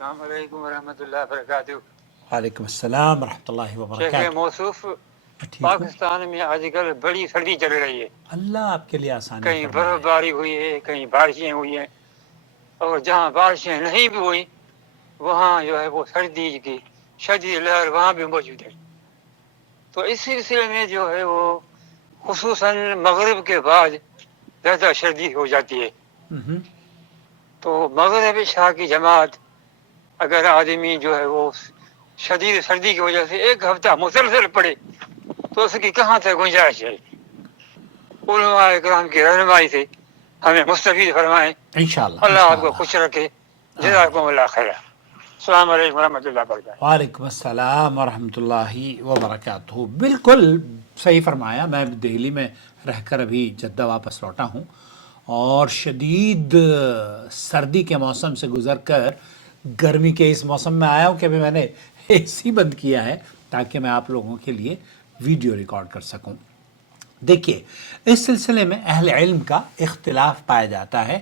السلام علیکم ورحمۃ اللہ وبرکاتہ۔ وعلیکم السلام ورحمۃ اللہ شیخ وبرکاتہ۔ موصوف، ٹھیک ہوں، پاکستان میں آج کل بڑی سردی چل رہی ہے، اللہ آپ کے لیے آسانی کہیں فرمائے۔ برف باری ہوئی ہے، کہیں بارشیں ہوئی ہیں، اور جہاں بارشیں نہیں بھی ہوئی وہاں جو ہے وہ سردی کی شدید لہر وہاں بھی موجود ہے۔ تو اس سلسلے میں جو ہے وہ خصوصاً مغرب کے بعد زیادہ سردی ہو جاتی ہے۔ تو مغرب عشاء کی جماعت اگر آدمی جو ہے وہ شدید سردی کی وجہ سے ایک ہفتہ مسلسل پڑے تو اس کی کہاں سے گنجائش ہے؟ علماء کرام کی رہنمائی سے ہمیں مستفید فرمائیں۔ انشاءاللہ اللہ آپ کو انشاءاللہ۔ خوش رکھے۔ جزاکم اللہ خیر۔ السلام علیکم ورحمۃ اللہ وبرکاتہ۔ وعلیکم السلام ورحمۃ اللہ وبرکاتہ۔ بالکل صحیح فرمایا۔ میں دہلی میں رہ کر ابھی جدہ واپس لوٹا ہوں اور شدید سردی کے موسم سے گزر کر گرمی کے اس موسم میں آیا ہوں کہ ابھی میں نے اے سی بند کیا ہے تاکہ میں آپ لوگوں کے لیے ویڈیو ریکارڈ کر سکوں۔ دیکھیے، اس سلسلے میں اہل علم کا اختلاف پایا جاتا ہے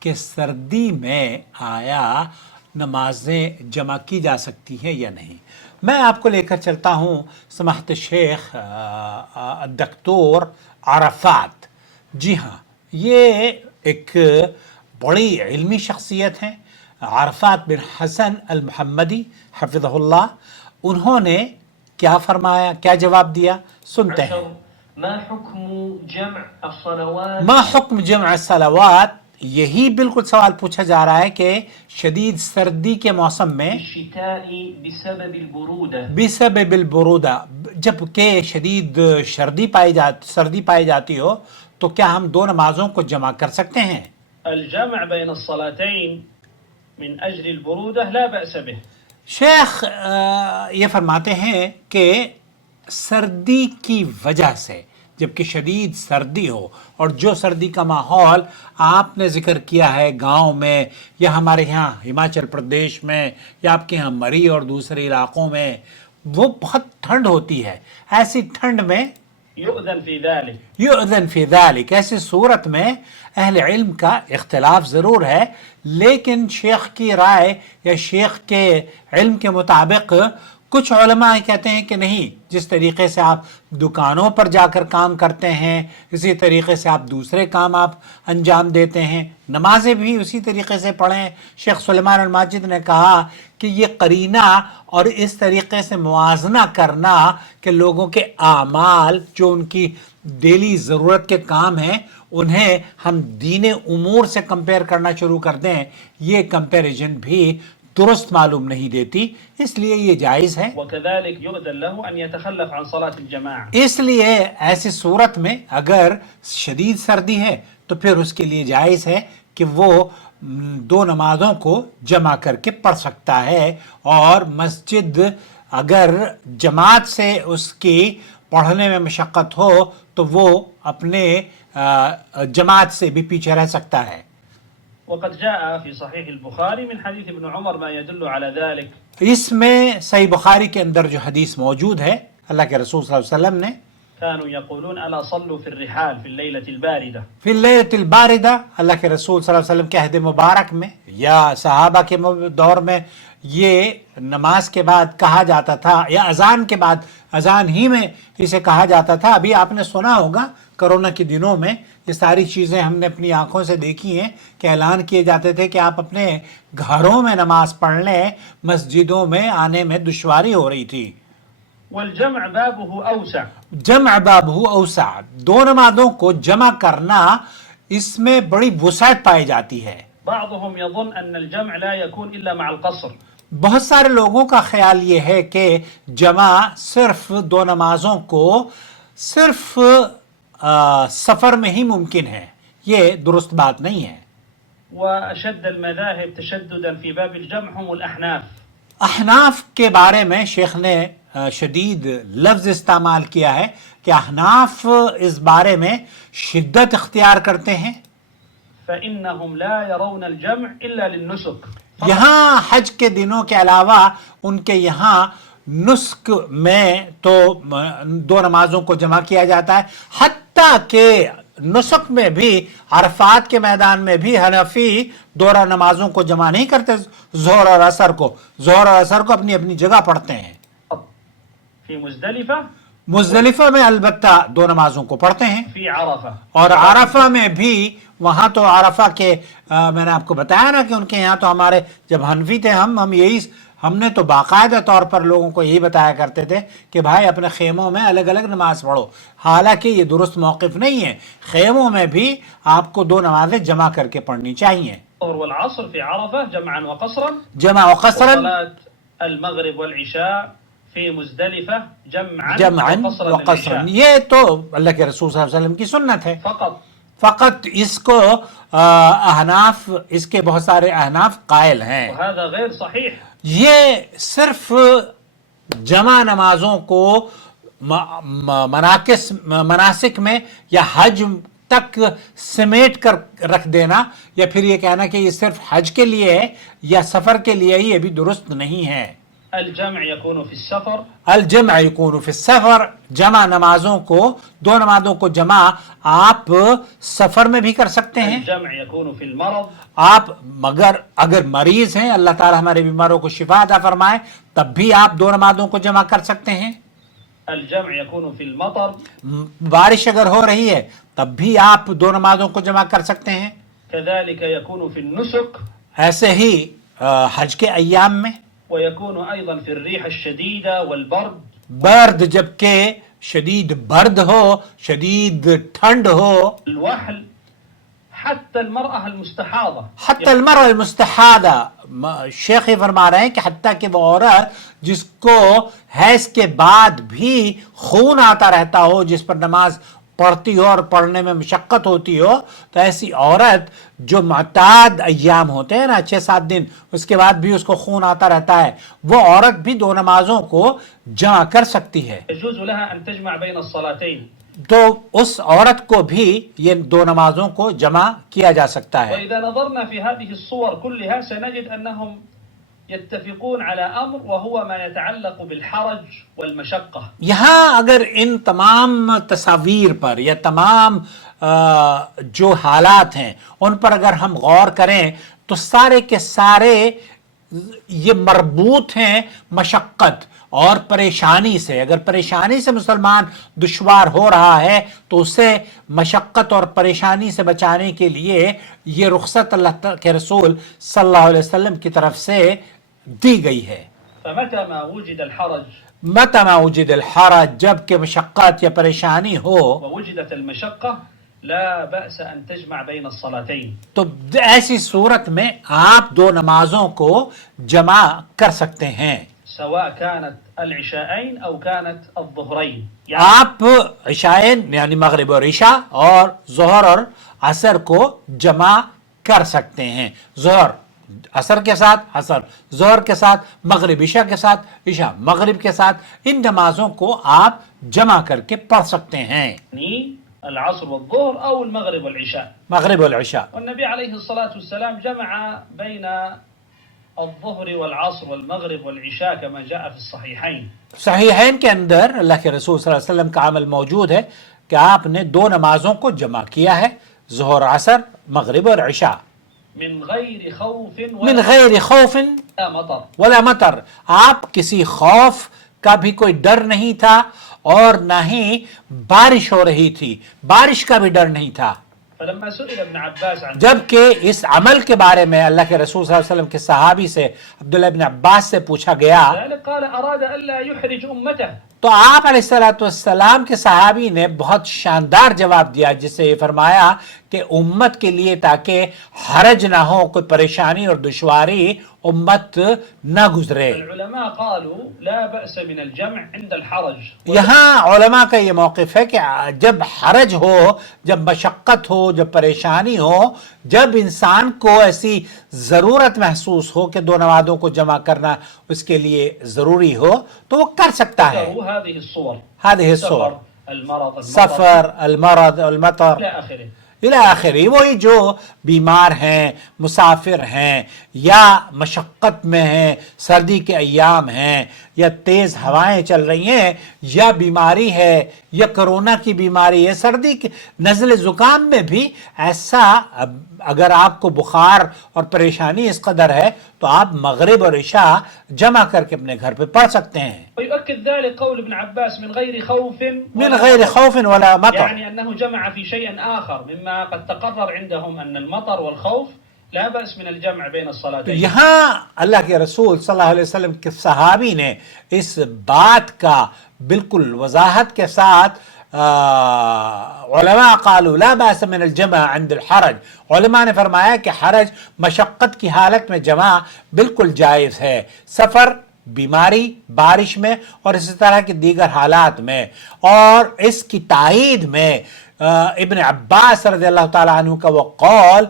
کہ سردی میں آیا نمازیں جمع کی جا سکتی ہیں یا نہیں۔ میں آپ کو لے کر چلتا ہوں سماحت شیخ دکتور عرفات۔ جی ہاں، یہ ایک بڑی علمی شخصیت ہیں، عرفات بن حسن المحمدی حفظہ اللہ۔ انہوں نے کیا فرمایا، کیا جواب دیا، سنتے ہیں۔ ما حکم جمع الصلوات؟ ما حکم جمع الصلوات، یہی بالکل سوال پوچھا جا رہا ہے کہ شدید سردی کے موسم میں الشتاء بسبب البرودة، بسبب البرودہ، جب کہ شدید سردی پائی جاتی ہو تو کیا ہم دو نمازوں کو جمع کر سکتے ہیں؟ الجمع بين الصلاتين من أجل البرودة لا بأس به۔ شیخ یہ فرماتے ہیں کہ سردی کی وجہ سے، جب کہ شدید سردی ہو، اور جو سردی کا ماحول آپ نے ذکر کیا ہے گاؤں میں یا ہمارے یہاں ہماچل پردیش میں یا آپ کے یہاں مری اور دوسرے علاقوں میں وہ بہت ٹھنڈ ہوتی ہے، ایسی ٹھنڈ میں يؤذن في ذلك، یؤذن فی ذلک، ایسی صورت میں اہل علم کا اختلاف ضرور ہے، لیکن شیخ کی رائے یا شیخ کے علم کے مطابق کچھ علماء کہتے ہیں کہ نہیں، جس طریقے سے آپ دکانوں پر جا کر کام کرتے ہیں اسی طریقے سے آپ دوسرے کام آپ انجام دیتے ہیں، نمازیں بھی اسی طریقے سے پڑھیں۔ شیخ سلیمان الماجد نے کہا کہ یہ قرینہ اور اس طریقے سے موازنہ کرنا کہ لوگوں کے اعمال جو ان کی ڈیلی ضرورت کے کام ہیں انہیں ہم دین امور سے کمپیئر کرنا شروع کر دیں، یہ کمپیریزن بھی درست معلوم نہیں دیتی، اس لیے یہ جائز ہے۔ وكذلك يؤذن له أن يتخلف عن صلاة الجماعة۔ اس لیے ایسی صورت میں اگر شدید سردی ہے تو پھر اس کے لیے جائز ہے کہ وہ دو نمازوں کو جمع کر کے پڑھ سکتا ہے، اور مسجد اگر جماعت سے اس کی پڑھنے میں مشقت ہو تو وہ اپنے جماعت سے بھی پیچھے رہ سکتا ہے۔ وقد جاء في صحيح البخاري من حديث ابن عمر ما يدل على ذلك۔ اس میں صحیح بخاری کے اندر جو حدیث موجود ہے، اللہ کے رسول صلی اللہ علیہ وسلم نے كانوا يقولون ألا صلوا في الرحال في الليلة الباردة، فی اللیلۃ الباردہ، اللہ کے رسول صلی اللہ علیہ وسلم کے عہد مبارک میں یا صحابہ کے دور میں یہ نماز کے بعد کہا جاتا تھا، یا اذان کے بعد، اذان ہی میں اسے کہا جاتا تھا۔ ابھی آپ نے سنا ہوگا کرونا کے دنوں میں یہ ساری چیزیں ہم نے اپنی آنکھوں سے دیکھی ہیں کہ اعلان کیے جاتے تھے کہ آپ اپنے گھروں میں نماز پڑھ لیں، مسجدوں میں آنے میں دشواری ہو رہی تھی۔ والجمع بابه أوسع، جمع بابہ اوسع، دو نمازوں کو جمع کرنا اس میں بڑی وسعت پائی جاتی ہے۔ بعضهم يظن أن الجمع لا يكون إلا مع القصر، بہت سارے لوگوں کا خیال یہ ہے کہ جمع صرف دو نمازوں کو صرف سفر میں ہی ممکن ہے، یہ درست بات نہیں ہے۔ وأشد المذاهب تشددا في باب الجمع هم الأحناف، احناف کے بارے میں شیخ نے شدید لفظ استعمال کیا ہے کہ احناف اس بارے میں شدت اختیار کرتے ہیں۔ فإنهم لا يرون الجمع إلا للنسك، یہاں حج کے دنوں کے علاوہ ان کے یہاں نسک میں تو دو نمازوں کو جمع کیا جاتا ہے، حتیٰ کہ نسک میں بھی عرفات کے میدان میں بھی حنفی دو نمازوں کو جمع نہیں کرتے، ظہر اور عصر کو اپنی اپنی جگہ پڑھتے ہیں. في مزدلفة مزدلفہ میں البتہ دو نمازوں کو پڑھتے ہیں، في عرفة. اور عرفہ میں بھی. وہاں تو عرفہ کے میں نے آپ کو بتایا نا کہ ان کے یہاں تو ہمارے جب حنفی تھے ہم نے تو باقاعدہ طور پر لوگوں کو یہی بتایا کرتے تھے کہ بھائی اپنے خیموں میں الگ الگ نماز پڑھو. حالانکہ یہ درست موقف نہیں ہے، خیموں میں بھی آپ کو دو نمازیں جمع کر کے پڑھنی چاہیے. الظهر والعصر في عرفة جمعا وقصرا، جمع وقصرا، وصلاة المغرب والعشاء في مزدلفة جمعا وقصرا. للعشاء یہ تو اللہ کے رسول صلی اللہ علیہ وسلم کی سنت ہے. فقط. اس کو احناف، اس کے بہت سارے احناف قائل ہیں. وهذا غير صحيح. یہ صرف جمع نمازوں کو مناسک میں یا حج تک سمیٹ کر رکھ دینا، یا پھر یہ کہنا کہ یہ صرف حج کے لیے ہے یا سفر کے لیے ہی، یہ بھی درست نہیں ہے. الجمع يكون في السفر. الجمع يكون في السفر، جمع نمازوں کو، دو نمازوں کو جمع آپ سفر میں بھی کر سکتے ہیں. الجمع يكون في المرض. آپ اگر مریض ہیں، اللہ تعالی ہمارے بیماروں کو شفا عطا فرمائے، تب بھی آپ دو نمازوں کو جمع کر سکتے ہیں. الجمع يكون في المطر. بارش اگر ہو رہی ہے تب بھی آپ دو نمازوں کو جمع کر سکتے ہیں. كذلك يكون في النسك. ایسے ہی حج کے ایام میں. ويكون أيضا في الريح الشديدة والبرد. برد، جبکہ شدید برد ہو، شدید ٹھنڈ ہو. الوحل. حتى المرأة المستحاضة. حتی المرأة المستحاضة، شیخ یہ فرما رہے ہیں کہ حتیٰ کہ وہ عورت جس کو حیض کے بعد بھی خون آتا رہتا ہو، جس پر نماز پڑھتی ہو اور پڑھنے میں مشقت ہوتی ہو، تو ایسی عورت جو معتاد ایام ہوتے ہیں نا 6-7 دن، اس کے بعد بھی اس کو خون آتا رہتا ہے، وہ عورت بھی دو نمازوں کو جمع کر سکتی ہے. يجوز لها أن تجمع بين الصلاتين. تو اس عورت کو بھی یہ دو نمازوں کو جمع کیا جا سکتا ہے. وإذا نظرنا في هذه الصور كلها سنجد أنهم يتفقون على أمر وهو ما يتعلق بالحرج والمشقة. یہاں اگر ان تمام تصاویر پر یا تمام جو حالات ہیں ان پر اگر ہم غور کریں تو سارے کے سارے یہ مربوط ہیں مشقت اور پریشانی سے. اگر پریشانی سے مسلمان دشوار ہو رہا ہے تو اسے مشقت اور پریشانی سے بچانے کے لیے یہ رخصت اللہ کے رسول صلی اللہ علیہ وسلم کی طرف سے دی گئی ہے. فمتى ما وجد الحرج متى ما وجد الحرج، جب کہ مشقت یا پریشانی ہو ووجدت المشقة لا بأس أن تجمع بين الصلاتين. تو ایسی صورت میں آپ دو نمازوں کو جمع کر سکتے ہیں، سواء كانت العشاءين أو كانت الظهرين. آپ عشاءین یعنی مغرب اور عشاء اور ظہر اور عصر کو جمع کر سکتے ہیں. ظہر عصر کے ساتھ عصر، ظہر کے ساتھ مغرب، عشاء کے ساتھ عشاء مغرب کے ساتھ، ان نمازوں کو آپ جمع کر کے پڑھ سکتے ہیں. يعني العصر والظهر أو المغرب والعشاء. مغرب والعشاء. والنبي عليه الصلاة والسلام جمع بين الظهر والعصر والمغرب والعشاء كما جاء في الصحيحين. صحیحین کے اندر اللہ کے رسول صلی اللہ علیہ وسلم کا عمل موجود ہے کہ آپ نے دو نمازوں کو جمع کیا ہے، ظہر عصر مغرب اور عشاء، من غير خوف من غیر خوف ولا مطر. ولا مطر. آپ کسی خوف کا بھی کوئی ڈر نہیں تھا اور نہ ہی بارش ہو رہی تھی، بارش کا بھی ڈر نہیں تھا. فلما سئل ابن عباس عن جبکہ اس عمل کے بارے میں اللہ کے رسول صلی اللہ علیہ وسلم کے صحابی سے عبداللہ ابن عباس سے پوچھا گیا ذلك قال أراد ألا يحرج أمته. تو آپ علیہ السلام کے صحابی نے بہت شاندار جواب دیا، جس سے یہ فرمایا کہ امت کے لیے تاکہ حرج نہ ہو، کوئی پریشانی اور دشواری امت نہ گزرے. العلماء قالوا لا بأس من الجمع عند الحرج. یہاں علماء کا یہ موقف ہے کہ جب حرج ہو، جب مشقت ہو، جب پریشانی ہو، جب انسان کو ایسی ضرورت محسوس ہو کہ دو نمازوں کو جمع کرنا اس کے لیے ضروری ہو تو وہ کر سکتا ہے. هذه الصور هذه الصور، المرض سفر، المرض، المطر، إلى آخره. الی آخری. وہی جو بیمار ہیں، مسافر ہیں، یا مشقت میں ہیں، سردی کے ایام ہیں، یا تیز ہوائیں چل رہی ہیں، یا بیماری ہے، یا کرونا کی بیماری ہے، سردی کے نزلے زکام میں بھی ایسا اگر آپ کو بخار اور پریشانی اس قدر ہے تو آپ مغرب اور عشاء جمع کر کے اپنے گھر پہ پڑھ سکتے ہیں. ويؤكد ذلك قول ابن عباس من غير خوف من غیر خوف ولا مطر. يعني أنه جمع في شيء آخر مما قد تقرر عندهم أن المطر والخوف لا بأس من الجمع بين الصلاتين. یہاں اللہ کے رسول صلی اللہ علیہ وسلم کے صحابی نے اس بات کا بالکل وضاحت کے ساتھ علماء قالوا لا باس من الجمع عند الحرج. علماء نے فرمایا کہ حرج مشقت کی حالت میں جمع بالکل جائز ہے، سفر، بیماری، بارش میں اور اسی طرح کے دیگر حالات میں. اور اس کی تائید میں ابن عباس رضی اللہ تعالیٰ عنہ کا وہ قول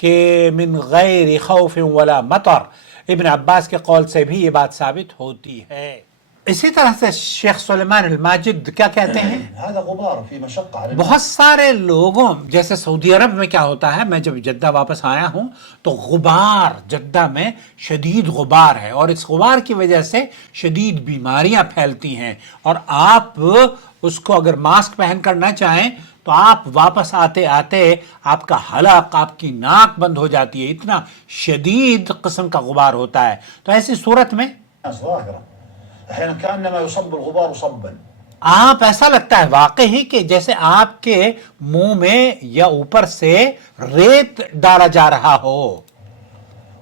کہ من غیر خوف ولا مطر، ابن عباس کے قول سے بھی یہ بات ثابت ہوتی ہے. اسی طرح سے شیخ سلیمان الماجد کیا کہتے ہیں؟ هذا غبار في مشقة على بہت سارے لوگوں، جیسے سعودی عرب میں کیا ہوتا ہے، میں جب جدہ واپس آیا ہوں تو غبار، جدہ میں شدید غبار ہے اور اس غبار کی وجہ سے شدید بیماریاں پھیلتی ہیں، اور آپ اس کو اگر ماسک پہن کر نہ چاہیں تو آپ واپس آتے آتے آپ کا حلق، آپ کی ناک بند ہو جاتی ہے، اتنا شدید قسم کا غبار ہوتا ہے. تو ایسی صورت میں الناس ظاهرة أحيانا كأنما يصب الغبار صبا. آپ ایسا لگتا ہے واقعی کہ جیسے آپ کے منہ میں یا اوپر سے ریت ڈالا جا رہا ہو.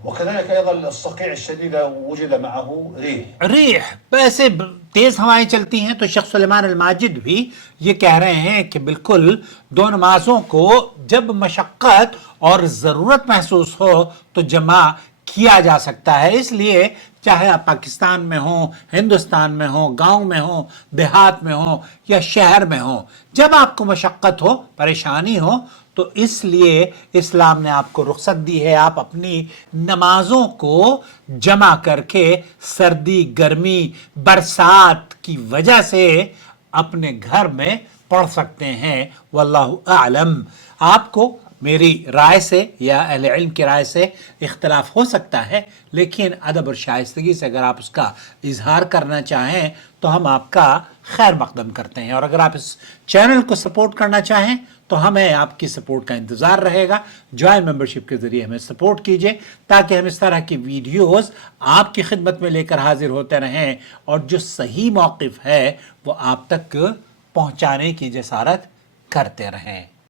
وكذلك أيضا الصقيع الشديد وجد معه ريح. ریح، ایسے تیز ہوائیں چلتی ہیں. تو شیخ سلیمان الماجد بھی یہ کہہ رہے ہیں کہ بالکل دو نمازوں کو جب مشقت اور ضرورت محسوس ہو تو جمع کیا جا سکتا ہے. اس لیے چاہے آپ پاکستان میں ہوں، ہندوستان میں ہوں، گاؤں میں ہوں، دیہات میں ہوں یا شہر میں ہوں، جب آپ کو مشقت ہو، پریشانی ہو، تو اس لیے اسلام نے آپ کو رخصت دی ہے. آپ اپنی نمازوں کو جمع کر کے سردی، گرمی، برسات کی وجہ سے اپنے گھر میں پڑھ سکتے ہیں. واللہ اعلم. آپ کو میری رائے سے یا اہل علم کی رائے سے اختلاف ہو سکتا ہے، لیکن ادب اور شائستگی سے اگر آپ اس کا اظہار کرنا چاہیں تو ہم آپ کا خیر مقدم کرتے ہیں. اور اگر آپ اس چینل کو سپورٹ کرنا چاہیں تو ہمیں آپ کی سپورٹ کا انتظار رہے گا. جوائن ممبرشپ کے ذریعے ہمیں سپورٹ کیجئے تاکہ ہم اس طرح کی ویڈیوز آپ کی خدمت میں لے کر حاضر ہوتے رہیں اور جو صحیح موقف ہے وہ آپ تک پہنچانے کی جسارت کرتے رہیں.